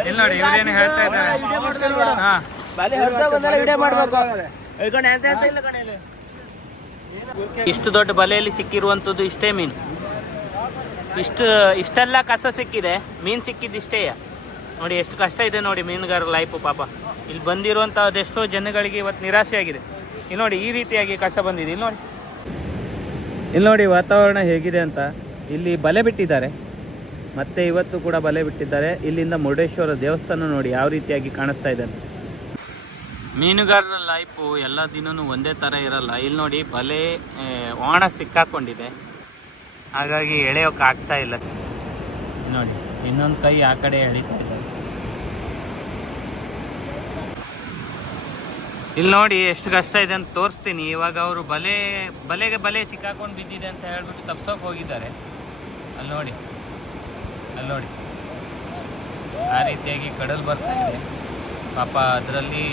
ಇಲ್ಲಿ ನೋಡಿ ಇವ್ರೇನು ಹೇಳ್ತಾ ಇದ್ದಾರೆ? ಹಾ. ಇಷ್ಟು ದೊಡ್ಡ ಬಲೆಯಲ್ಲಿ ಸಿಕ್ಕಿರುವಂಥದ್ದು ಇಷ್ಟೇ ಮೀನು. ಇಷ್ಟು ಇಷ್ಟೆಲ್ಲ ಕಸ ಸಿಕ್ಕಿದೆ ಮೀನು ಸಿಕ್ಕಿದ್ದು ಇಷ್ಟೇ. ನೋಡಿ ಎಷ್ಟು ಕಷ್ಟ ಇದೆ ನೋಡಿ ಮೀನುಗಾರ ಲೈಫು ಪಾಪ. ಇಲ್ಲಿ ಬಂದಿರುವಂಥ ಅದೆಷ್ಟೋ ಜನಗಳಿಗೆ ಇವತ್ತು ನಿರಾಸೆ ಆಗಿದೆ ಇಲ್ಲಿ ನೋಡಿ ಈ ರೀತಿಯಾಗಿ ಕಸ ಬಂದಿದೆ. ಇಲ್ಲಿ ನೋಡಿ. ಇಲ್ಲಿ ನೋಡಿ ವಾತಾವರಣ ಹೇಗಿದೆ ಅಂತ. ಇಲ್ಲಿ ಬಲೆ ಬಿಟ್ಟಿದ್ದಾರೆ. ಮತ್ತೆ ಇವತ್ತು ಕೂಡ ಬಲೆ ಬಿಟ್ಟಿದ್ದಾರೆ. ಇಲ್ಲಿಂದ ಮುರುಡೇಶ್ವರ ದೇವಸ್ಥಾನ ನೋಡಿ ಯಾವ ರೀತಿಯಾಗಿ ಕಾಣಿಸ್ತಾ ಇದೆ. ಮೀನುಗಾರರ ಲೈಫು ಎಲ್ಲ ದಿನವೂ ಒಂದೇ ಥರ ಇರಲ್ಲ. ಇಲ್ಲಿ ನೋಡಿ ಬಲೆ ಓಣ ಸಿಕ್ಕಾಕೊಂಡಿದೆ. ಹಾಗಾಗಿ ಎಳೆಯೋಕೆ ಆಗ್ತಾ ಇಲ್ಲ. ನೋಡಿ, ಇನ್ನೊಂದು ಕೈ ಆ ಕಡೆ ಎಳಿತಾ ಇದೆ. ಇಲ್ಲಿ ನೋಡಿ ಎಷ್ಟು ಕಷ್ಟ ಇದೆ ಅಂತ ತೋರಿಸ್ತೀನಿ. ಇವಾಗ ಅವರು ಬಲೆ, ಬಲೆಗೆ ಬಲೆ ಸಿಕ್ಕಾಕೊಂಡು ಬಿದ್ದಿದೆ ಅಂತ ಹೇಳ್ಬಿಟ್ಟು ತಪ್ಸೋಕೆ ಹೋಗಿದ್ದಾರೆ. ಅಲ್ಲಿ ನೋಡಿ. ಅಲ್ಲಿ ನೋಡಿ. ಆ ರೀತಿಯಾಗಿ ಕಡಲ್ ಬರ್ತಾ ಇದೆ. ಪಾಪ ಅದರಲ್ಲಿ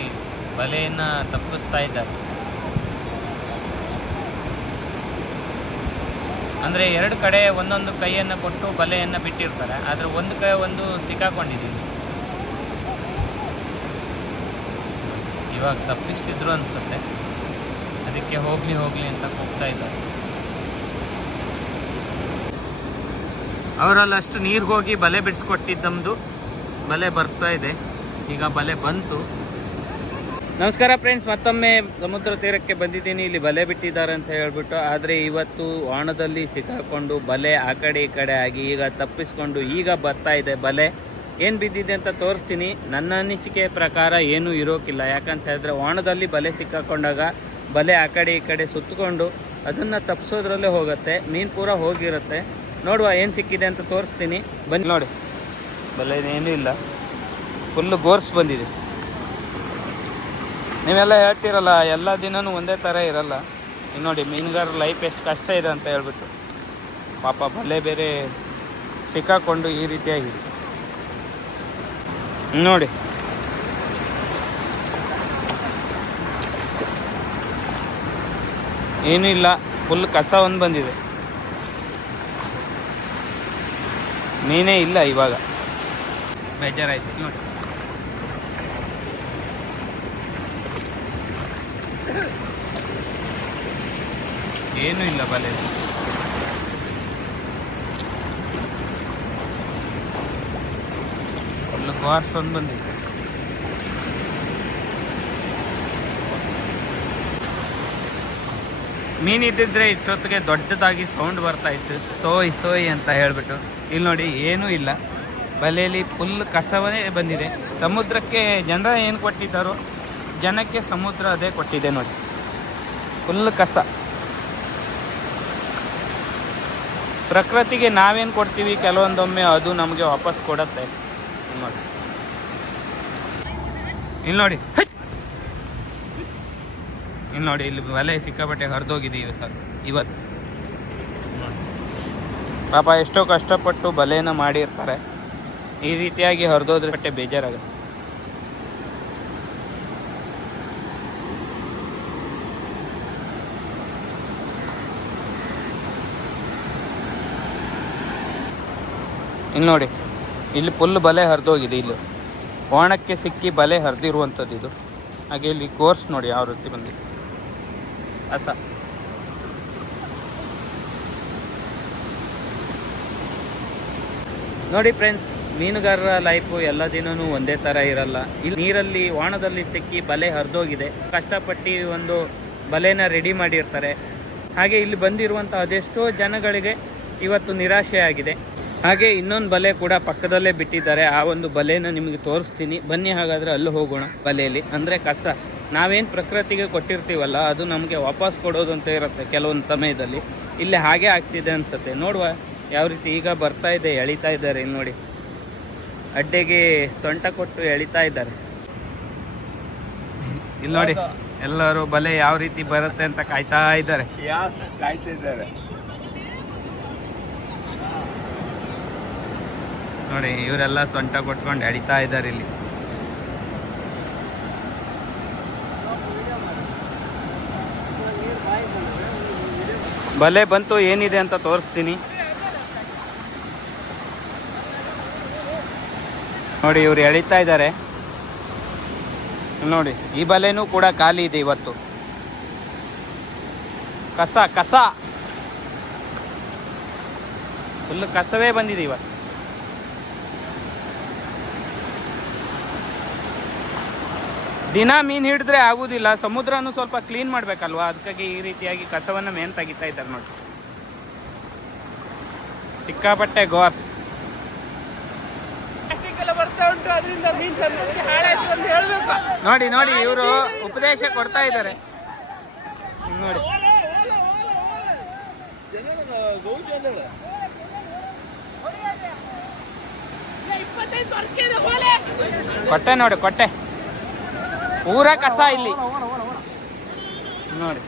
ಬಲೆಯನ್ನು ತಪ್ಪಿಸ್ತಾ ಇದ್ದಾರೆ. ಅಂದರೆ ಎರಡು ಕಡೆ ಒಂದೊಂದು ಕೈಯನ್ನು ಕೊಟ್ಟು ಬಲೆಯನ್ನು ಬಿಟ್ಟಿರ್ತಾರೆ. ಆದರೆ ಒಂದು ಕೈ ಒಂದು ಸಿಕ್ಕಾಕೊಂಡಿದ್ದೀವಿ ಇವಾಗ ತಪ್ಪಿಸ್ತಿದ್ರು ಅನಿಸುತ್ತೆ. ಅದಕ್ಕೆ ಹೋಗ್ಲಿ ಹೋಗಲಿ ಅಂತ ಹೋಗ್ತಾ ಇದ್ದಾರೆ. ಅವರಲ್ಲಿ ಅಷ್ಟು ನೀರಿಗೆ ಹೋಗಿ ಬಲೆ ಬಿಡಿಸ್ಕೊಟ್ಟಿದ್ದಮ್ದು ಬಲೆ ಬರ್ತಾ ಇದೆ. ಈಗ ಬಲೆ ಬಂತು. ನಮಸ್ಕಾರ ಫ್ರೆಂಡ್ಸ್, ಮತ್ತೊಮ್ಮೆ ಸಮುದ್ರ ತೀರಕ್ಕೆ ಬಂದಿದ್ದೀನಿ. ಇಲ್ಲಿ ಬಲೆ ಬಿಟ್ಟಿದ್ದಾರೆ ಅಂತ ಹೇಳ್ಬಿಟ್ಟು, ಆದರೆ ಇವತ್ತು ವಾಣದಲ್ಲಿ ಸಿಕ್ಕಾಕೊಂಡು ಬಲೆ ಆ ಕಡೆ ಈ ಕಡೆ ಆಗಿ ಈಗ ತಪ್ಪಿಸ್ಕೊಂಡು ಈಗ ಬರ್ತಾ ಇದೆ ಬಲೆ. ಏನು ಬಿದ್ದಿದೆ ಅಂತ ತೋರಿಸ್ತೀನಿ. ನನ್ನ ಅನಿಸಿಕೆ ಪ್ರಕಾರ ಏನೂ ಇರೋಕ್ಕಿಲ್ಲ ಯಾಕಂತ ಹೇಳಿದ್ರೆ ವಾಣದಲ್ಲಿ ಬಲೆ ಸಿಕ್ಕಾಕೊಂಡಾಗ ಬಲೆ ಆ ಕಡೆ ಈ ಕಡೆ ಸುತ್ತಕೊಂಡು ಅದನ್ನು ತಪ್ಪಿಸೋದ್ರಲ್ಲೇ ಹೋಗುತ್ತೆ. ಮೀನು ಪೂರ ಹೋಗಿರುತ್ತೆ. ನೋಡುವ ಏನು ಸಿಕ್ಕಿದೆ ಅಂತ ತೋರಿಸ್ತೀನಿ. ಬನ್ನಿ. ನೋಡಿ. ಬಲೆ ಏನೂ ಇಲ್ಲ. ಫುಲ್ಲು ಗೋರ್ಸ್ ಬಂದಿದೆ. ನೀವೆಲ್ಲ ಹೇಳ್ತಿರಲ್ಲ, ಎಲ್ಲ ದಿನವೂ ಒಂದೇ ಥರ ಇರಲ್ಲ. ನೋಡಿ ಮೀನುಗಾರ ಲೈಫ್ ಎಷ್ಟು ಕಷ್ಟ ಇದೆ ಅಂತ ಹೇಳ್ಬಿಟ್ಟು. ಪಾಪ ಬಲ್ಲೆ ಬೇರೆ ಸಿಕ್ಕಾಕೊಂಡು ಈ ರೀತಿಯಾಗಿದೆ ನೋಡಿ. ಏನೂ ಇಲ್ಲ. ಫುಲ್ ಕಸ ಒಂದು ಬಂದಿದೆ. ಮೀನೇ ಇಲ್ಲ ಇವಾಗ. ಬೇಜಾರಾಯ್ತು ನೋಡಿ. ಏನೂ ಇಲ್ಲ ಬಲೆ. ಫುಲ್ ಕಾರ್ಸ್ ಒಂದು ಬಂದಿದೆ. ಮೀನಿದ್ದಿದ್ರೆ ಇಷ್ಟೊತ್ತಿಗೆ ದೊಡ್ಡದಾಗಿ ಸೌಂಡ್ ಬರ್ತಾ ಇತ್ತು. ಸೋಯ್ ಸೋಯ್ ಅಂತ ಹೇಳಿಬಿಟ್ಟು. ಇಲ್ಲಿ ನೋಡಿ, ಏನೂ ಇಲ್ಲ. ಬಲೆಯಲ್ಲಿ ಫುಲ್ ಕಸವೇ ಬಂದಿದೆ. ಸಮುದ್ರಕ್ಕೆ ಜನ ಏನು ಕೊಟ್ಟಿದ್ದಾರೋ, ಜನಕ್ಕೆ ಸಮುದ್ರ ಅದೇ ಕೊಟ್ಟಿದೆ ನೋಡಿ. ಫುಲ್ ಕಸ. ಪ್ರಕೃತಿಗೆ ನಾವೇನು ಕೊಡ್ತೀವಿ, ಕೆಲವೊಂದೊಮ್ಮೆ ಅದು ನಮಗೆ ವಾಪಸ್ ಕೊಡತ್ತೆ. ನೋಡಿ. ಇಲ್ಲಿ ನೋಡಿ! ಇಲ್ಲಿ ನೋಡಿ, ಇಲ್ಲಿ ಬಲೆ ಸಿಕ್ಕಾಪಟ್ಟೆ ಹರಿದೋಗಿದೆ ಇವತ್ತು. ಪಾಪ ಎಷ್ಟೋ ಕಷ್ಟಪಟ್ಟು ಬಲೆಯನ್ನು ಮಾಡಿರ್ತಾರೆ. ಈ ರೀತಿಯಾಗಿ ಹರಿದೋದ್ರೆ ಬಟ್ಟೆ ಬೇಜಾರಾಗುತ್ತೆ. ಇಲ್ಲಿ ನೋಡಿ, ಇಲ್ಲಿ ಫುಲ್ ಬಲೆ ಹರಿದೋಗಿದೆ ಇಲ್ಲಿ. ಓಣಕ್ಕೆ ಸಿಕ್ಕಿ ಬಲೆ ಹರಿದಿರುವಂಥದ್ದು ಇದು. ಹಾಗೆ ಇಲ್ಲಿ ಕೋರ್ಸ್ ನೋಡಿ ಯಾವ ರೀತಿ ಬಂದಿದೆ. ಹಸ ನೋಡಿ ಫ್ರೆಂಡ್ಸ್ ಮೀನುಗಾರರ ಲೈಫು ಎಲ್ಲ ದಿನವೂ ಒಂದೇ ಥರ ಇರಲ್ಲ. ಇಲ್ಲಿ ನೀರಲ್ಲಿ ವಾಣದಲ್ಲಿ ಸಿಕ್ಕಿ ಬಲೆ ಹರಿದೋಗಿದೆ. ಕಷ್ಟಪಟ್ಟು ಒಂದು ಬಲೆನ ರೆಡಿ ಮಾಡಿರ್ತಾರೆ. ಹಾಗೆ ಇಲ್ಲಿ ಬಂದಿರುವಂಥ ಅದೆಷ್ಟೋ ಜನಗಳಿಗೆ ಇವತ್ತು ನಿರಾಶೆ ಆಗಿದೆ. ಹಾಗೆ ಇನ್ನೊಂದು ಬಲೆ ಕೂಡ ಪಕ್ಕದಲ್ಲೇ ಬಿಟ್ಟಿದ್ದಾರೆ. ಆ ಒಂದು ಬಲೆನ ನಿಮಗೆ ತೋರಿಸ್ತೀನಿ. ಬನ್ನಿ ಹಾಗಾದರೆ ಅಲ್ಲೂ ಹೋಗೋಣ ಬಲೆಯಲ್ಲಿ. ಅಂದರೆ ಕಸ. ನಾವೇನು ಪ್ರಕೃತಿಗೆ ಕೊಟ್ಟಿರ್ತೀವಲ್ಲ ಅದು ನಮಗೆ ವಾಪಸ್ ಕೊಡೋದು ಅಂತ ಇರುತ್ತೆ ಕೆಲವೊಂದು ಸಮಯದಲ್ಲಿ. ಇಲ್ಲಿ ಹಾಗೆ ಆಗ್ತಿದೆ ಅನಿಸುತ್ತೆ. ನೋಡುವ ಯಾವ ರೀತಿ ಈಗ ಬರ್ತಾ ಇದೆ ಎಳಿತಾ ಇದ್ದಾರೆ. ಇಲ್ಲಿ ನೋಡಿ. ಅಡ್ಡೆಗೆ ಸೊಂಟ ಕೊಟ್ಟು ಎಳಿತಾ ಇದ್ದಾರೆ. ಇಲ್ಲಿ ನೋಡಿ ಎಲ್ಲರೂ ಬಲೆ ಯಾವ ರೀತಿ ಬರುತ್ತೆ ಅಂತ ಕಾಯ್ತಾ ಇದ್ದಾರೆ. ನೋಡಿ ಇವರೆಲ್ಲ ಸೊಂಟ ಕೊಟ್ಕೊಂಡು ಎಳಿತಾ ಇದ್ದಾರೆ ಇಲ್ಲಿ. ಬಲೆ ಬಂತು, ಏನಿದೆ ಅಂತ ತೋರಿಸ್ತೀನಿ. ನೋಡಿ, ಇವ್ರು ಎಳಿತಾ ಇದ್ದಾರೆ. ನೋಡಿ, ಈ ಬಲೆನೂ ಕೂಡ ಖಾಲಿ ಇದೆ ಇವತ್ತು. ಕಸ ಕಸ. ಫುಲ್ ಕಸವೇ ಬಂದಿದೆ ಇವತ್ತು. ದಿನ ಮೀನು ಹಿಡಿದ್ರೆ ಆಗುದಿಲ್ಲ. ಸಮುದ್ರನು ಸ್ವಲ್ಪ ಕ್ಲೀನ್ ಮಾಡಬೇಕಲ್ವಾ? ಅದಕ್ಕಾಗಿ ಈ ರೀತಿಯಾಗಿ ಕಸವನ್ನ ಮೇನ್ ತೆಗಿತಾ ಇದ್ದಾರೆ ನೋಡಿ. ಸಿಕ್ಕಾಪಟ್ಟೆ ಗೋರ್ಸ್ ನೋಡಿ ನೋಡಿ ಇವರು ಉಪದೇಶ ಕೊಡ್ತಾ ಇದ್ದಾರೆ. ನೋಡಿ. ಕೊಟ್ಟೆ ನೋಡಿ ಕೊಟ್ಟೆ. ಪೂರ ಕಸ ಇಲ್ಲಿ. ನೋಡಿ.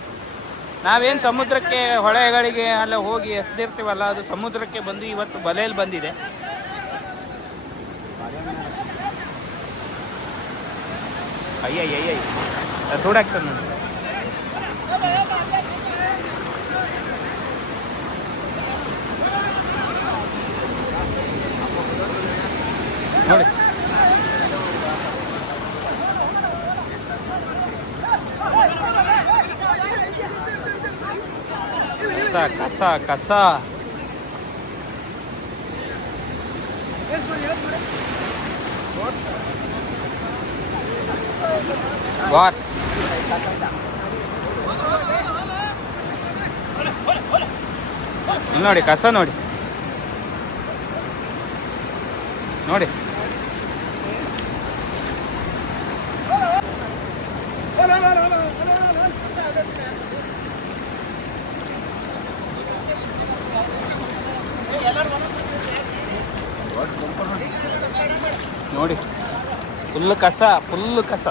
ನಾವೇನು ಸಮುದ್ರಕ್ಕೆ ಹೊಳೆಗಳಿಗೆ ಅಲ್ಲ ಹೋಗಿ ಎಸ್ದಿರ್ತೀವಲ್ಲ, ಅದು ಸಮುದ್ರಕ್ಕೆ ಬಂದು ಇವತ್ತು ಬಲೆಯಲ್ಲಿ ಬಂದಿದೆ. ತೂಡಾಗ್ತದೆ ನೋಡಿ ನೋಡಿ ಕಸ ಕಸ ಕಸ ವಾಸ್ ಇಲ್ಲಿ ನೋಡಿ ಕಸ ನೋಡಿ ನೋಡಿ ನೋಡಿ. ಫುಲ್ ಕಸ ಫುಲ್ ಕಸ.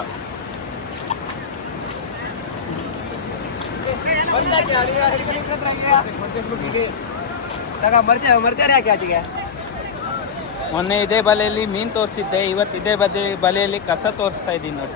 ಮೊನ್ನೆ ಇದೇ ಬಲೆಯಲ್ಲಿ ಮೀನು ತೋರಿಸಿದ್ದೆ, ಇವತ್ತು ಇದೇ ಬದಿ, ಬಲೆಯಲ್ಲಿ ಕಸ ತೋರಿಸ್ತಾ ಇದ್ದೀನಿ ನೋಡಿ.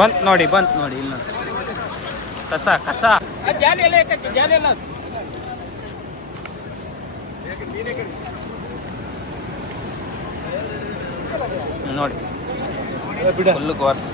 ಬಂತ್ ನೋಡಿ ಬಂತ್ ನೋಡಿ ಇಲ್ಲ ಕಸ ಕಸ. ನೋಡಿ. ಫುಲ್ ಕೋರ್ಸ್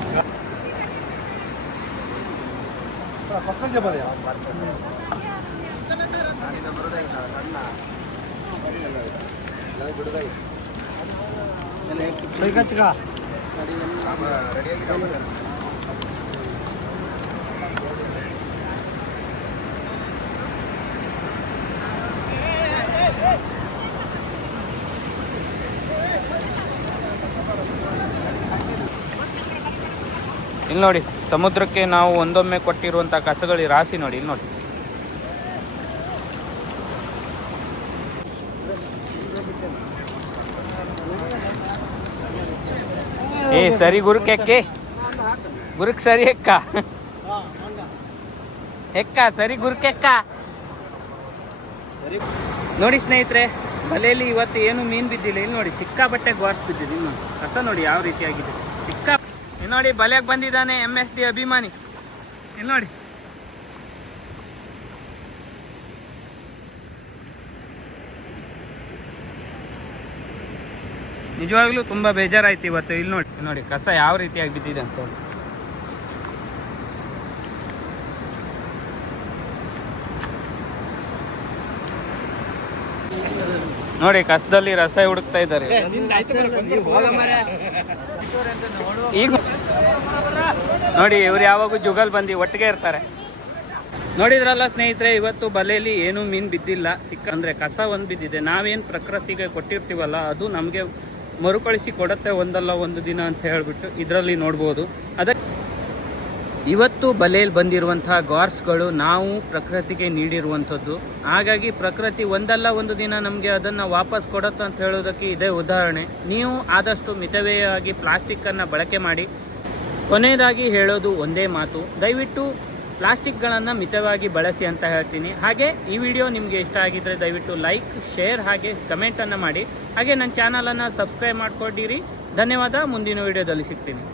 ಇಲ್ಲಿ ನೋಡಿ, ಸಮುದ್ರಕ್ಕೆ ನಾವು ಒಂದೊಮ್ಮೆ ಕೊಟ್ಟಿರುವಂತ ಕಸಗಳು ರಾಶಿ ನೋಡಿ, ಇಲ್ಲಿ ನೋಡಿ. ಏ, ಸರಿ ಗುರುಕ್ ಎಕ್ಕೆ ಗುರುಕ್ ಸರಿ ಎಕ್ಕ. ಎಕ್ಕ, ಸರಿ ಗುರುಕ್ ಎಕ್ಕ. ನೋಡಿ ಸ್ನೇಹಿತರೆ, ಬಲೆಯಲ್ಲಿ ಇವತ್ತು ಏನು ಮೀನು ಬಿದ್ದಿಲ್ಲ. ಇಲ್ಲಿ ನೋಡಿ, ಸಿಕ್ಕಾಪಟ್ಟೆ ಗೋರ್ಸ್ ಬಿದ್ದಿದೆ. ಇನ್ನು ಕಸ ನೋಡಿ ಯಾವ ರೀತಿಯಾಗಿದೆ. ಸಿಕ್ಕಾ ಇಲ್ಲಿ ನೋಡಿ ಬಲೆಗೆ ಬಂದಿದ್ದಾನೆ ಎಂ ಎಸ್ ಡಿ ಅಭಿಮಾನಿ. ಇಲ್ಲಿ ನೋಡಿ. ನಿಜವಾಗ್ಲೂ ತುಂಬಾ ಬೇಜಾರಾಯ್ತು ಇವತ್ತು. ಇಲ್ಲಿ ನೋಡಿ. ನೋಡಿ ಕಸ ಯಾವ ರೀತಿಯಾಗಿ ಬಿದ್ದಿದೆ ಅಂತ ಹೇಳಿ. ನೋಡಿ ಕಸದಲ್ಲಿ ರಸ ಹುಡುಕ್ತಾ ಇದ್ದಾರೆ. ಈಗ ನೋಡಿ, ಇವ್ರು ಯಾವಾಗೂ ಜುಗಲ್ ಬಂದು ಒಟ್ಟಿಗೆ ಇರ್ತಾರೆ. ನೋಡಿದ್ರಲ್ಲ ಸ್ನೇಹಿತರೆ, ಇವತ್ತು ಬಲೆಯಲ್ಲಿ ಏನೂ ಮೀನು ಬಿದ್ದಿಲ್ಲ. ಸಿಕ್ಕ ಅಂದ್ರೆ ಕಸ ಒಂದು ಬಿದ್ದಿದೆ. ನಾವೇನು ಪ್ರಕೃತಿಗೆ ಕೊಟ್ಟಿರ್ತೀವಲ್ಲ, ಅದು ನಮಗೆ ಮರುಕಳಿಸಿ ಕೊಡುತ್ತೆ ಒಂದಲ್ಲ ಒಂದು ದಿನ ಅಂತ ಹೇಳಿಬಿಟ್ಟು ಇದರಲ್ಲಿ ನೋಡ್ಬೋದು. ಅದಕ್ಕೆ ಇವತ್ತು ಬಲೆಯಲ್ಲಿ ಬಂದಿರುವಂತಹ ಗಾರ್ಸ್ಗಳು ನಾವು ಪ್ರಕೃತಿಗೆ ನೀಡಿರುವಂಥದ್ದು. ಹಾಗಾಗಿ ಪ್ರಕೃತಿ ಒಂದಲ್ಲ ಒಂದು ದಿನ ನಮಗೆ ಅದನ್ನು ವಾಪಸ್ ಕೊಡುತ್ತೆ ಅಂತ ಹೇಳೋದಕ್ಕೆ ಇದೇ ಉದಾಹರಣೆ. ನೀವು ಆದಷ್ಟು ಮಿತವ್ಯಯವಾಗಿ ಪ್ಲಾಸ್ಟಿಕ್ಕನ್ನು ಬಳಕೆ ಮಾಡಿ. ಕೊನೆಯದಾಗಿ ಹೇಳೋದು ಒಂದೇ ಮಾತು. ದಯವಿಟ್ಟು ಪ್ಲಾಸ್ಟಿಕ್ಗಳನ್ನು ಮಿತವಾಗಿ ಬಳಸಿ ಅಂತ ಹೇಳ್ತೀನಿ. ಹಾಗೆ ಈ ವಿಡಿಯೋ ನಿಮಗೆ ಇಷ್ಟ ಆಗಿದ್ರೆ ದಯವಿಟ್ಟು ಲೈಕ್, ಶೇರ್ ಹಾಗೆ ಕಮೆಂಟನ್ನು ಮಾಡಿ. ಹಾಗೆ ನನ್ನ ಚಾನಲನ್ನು ಸಬ್ಸ್ಕ್ರೈಬ್ ಮಾಡ್ಕೊಂಡಿರಿ ಧನ್ಯವಾದ. ಮುಂದಿನ ವಿಡಿಯೋದಲ್ಲಿ ಸಿಗ್ತೀನಿ.